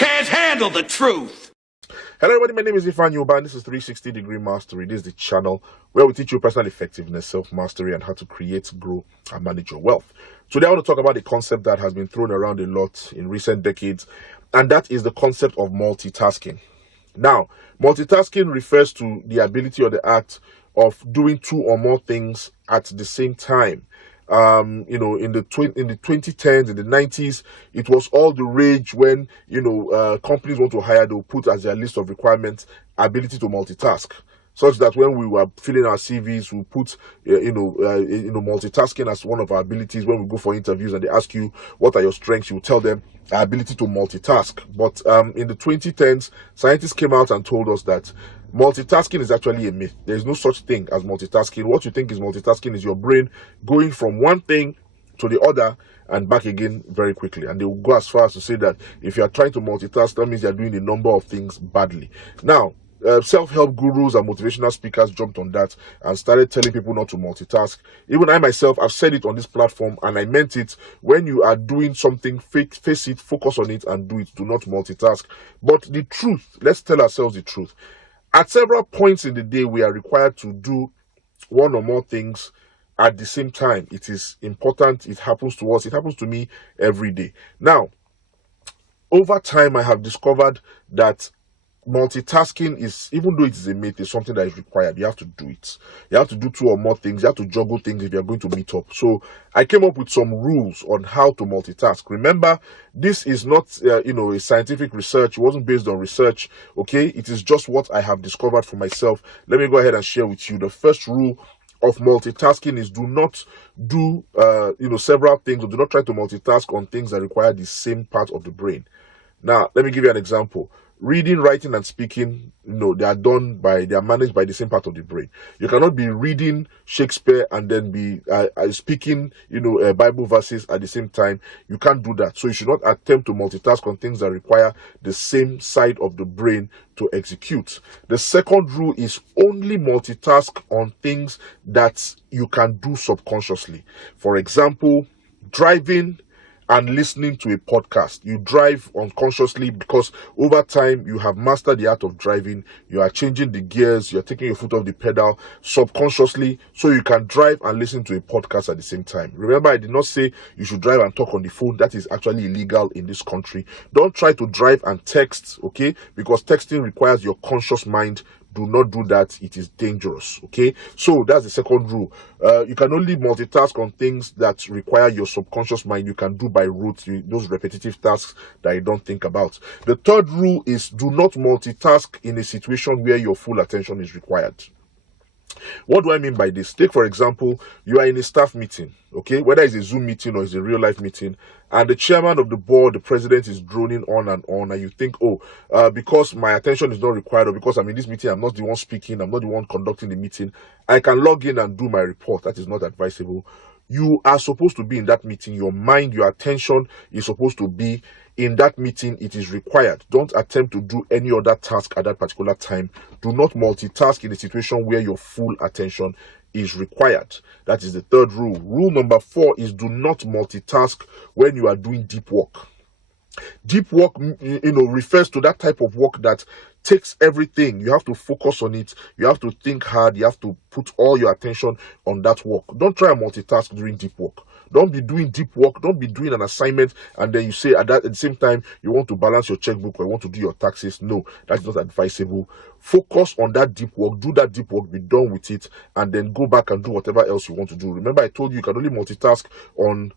can't handle the truth. Hello everybody, my name is Ifan Yoba and this is 360 Degree Mastery. This is the channel where we teach you personal effectiveness, self-mastery, and how to create, grow, and manage your wealth. Today I want to talk about a concept that has been thrown around a lot in recent decades, and that is the concept of multitasking. Now, multitasking refers to the ability or the act of doing two or more things at the same time. In the 2010s, in the 90s, it was all the rage when companies want to hire, they'll put as their list of requirements ability to multitask, such that when we were filling our CVs, we put multitasking as one of our abilities. When we go for interviews and they ask you what are your strengths, you tell them our ability to multitask. But in the 2010s, scientists came out and told us that multitasking is actually a myth. There is no such thing as multitasking. What you think is multitasking is your brain going from one thing to the other and back again very quickly. And they will go as far as to say that if you are trying to multitask, that means you are doing a number of things badly. Now, self-help gurus and motivational speakers jumped on that and started telling people not to multitask. Even I myself, I've said it on this platform and I meant it. When you are doing something, face it, focus on it and do it. Do not multitask. But the truth, let's tell ourselves the truth. At several points in the day, we are required to do one or more things at the same time. It is important. It happens to us. It happens to me every day. Now, over time, I have discovered that multitasking is, even though it is a myth, is something that is required. You have to do it. You have to do two or more things. You have to juggle things if you're going to meet up. So I came up with some rules on how to multitask. Remember, this is not a scientific research. It wasn't based on research. Okay, it is just what I have discovered for myself. Let me go ahead and share with you. The first rule of multitasking is do not do several things, or do not try to multitask on things that require the same part of the brain. Now, let me give you an example. Reading, writing, and speaking, they are managed by the same part of the brain. You cannot be reading Shakespeare and then be speaking, Bible verses at the same time. You can't do that. So you should not attempt to multitask on things that require the same side of the brain to execute. The second rule is only multitask on things that you can do subconsciously. For example, driving and listening to a podcast. You drive unconsciously because over time you have mastered the art of driving. You are changing the gears, you're taking your foot off the pedal subconsciously, so you can drive and listen to a podcast at the same time. Remember, I did not say you should drive and talk on the phone. That is actually illegal in this country. Don't try to drive and text, okay? Because texting requires your conscious mind. Do not do that. It is dangerous. Okay, so that's the second rule. You can only multitask on things that require your subconscious mind. You can do by rote, those repetitive tasks that you don't think about. The third rule is do not multitask in a situation where your full attention is required. What do I mean by this? Take, for example, you are in a staff meeting, okay, whether it's a Zoom meeting or it's a real life meeting, and the chairman of the board, the president, is droning on, and you think, because my attention is not required, or because I'm in this meeting, I'm not the one speaking, I'm not the one conducting the meeting, I can log in and do my report. That is not advisable. You are supposed to be in that meeting. Your mind, your attention is supposed to be in that meeting. It is required. Don't attempt to do any other task at that particular time. Do not multitask in a situation where your full attention is required. That is the third rule. Rule number 4 is do not multitask when you are doing deep work. Deep work, refers to that type of work that takes everything. You have to focus on it. You have to think hard. You have to put all your attention on that work. Don't try and multitask during deep work. Don't be doing deep work. Don't be doing an assignment and then you say at the same time you want to balance your checkbook or you want to do your taxes. No, that's not advisable. Focus on that deep work. Do that deep work. Be done with it, and then go back and do whatever else you want to do. Remember, I told you can only multitask on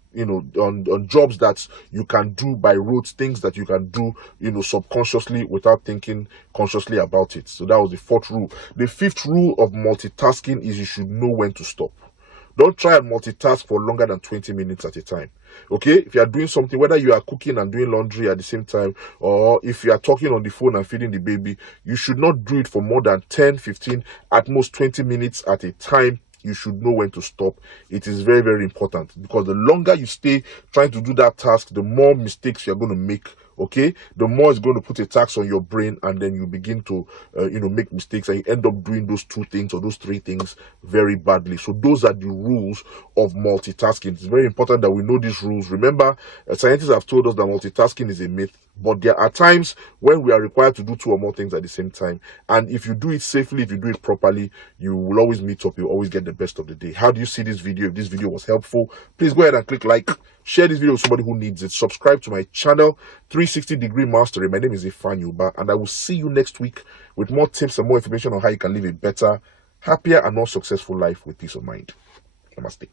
jobs that you can do by rote, things that you can do subconsciously without thinking consciously about it. So that was the 4th rule. The 5th rule of multitasking is you should know when to stop. Don't try and multitask for longer than 20 minutes at a time. Okay? If you are doing something, whether you are cooking and doing laundry at the same time, or if you are talking on the phone and feeding the baby, you should not do it for more than 10, 15, at most 20 minutes at a time. You should know when to stop. It is very, very important, because the longer you stay trying to do that task, the more mistakes you're going to make Okay, the more it's going to put a tax on your brain, and then you begin to make mistakes, and you end up doing those 2 things or those 3 things very badly. So those are the rules of multitasking. It's very important that we know these rules. Remember, scientists have told us that multitasking is a myth, but there are times when we are required to do 2 or more things at the same time, and if you do it safely, if you do it properly, you will always meet up, you always get the best of the day. How do you see this video? If this video was helpful, please go ahead and click like, share this video with somebody who needs it, subscribe to my channel 360-degree mastery. My name is Ifanyuba, and I will see you next week with more tips and more information on how you can live a better, happier and more successful life with peace of mind. Namaste.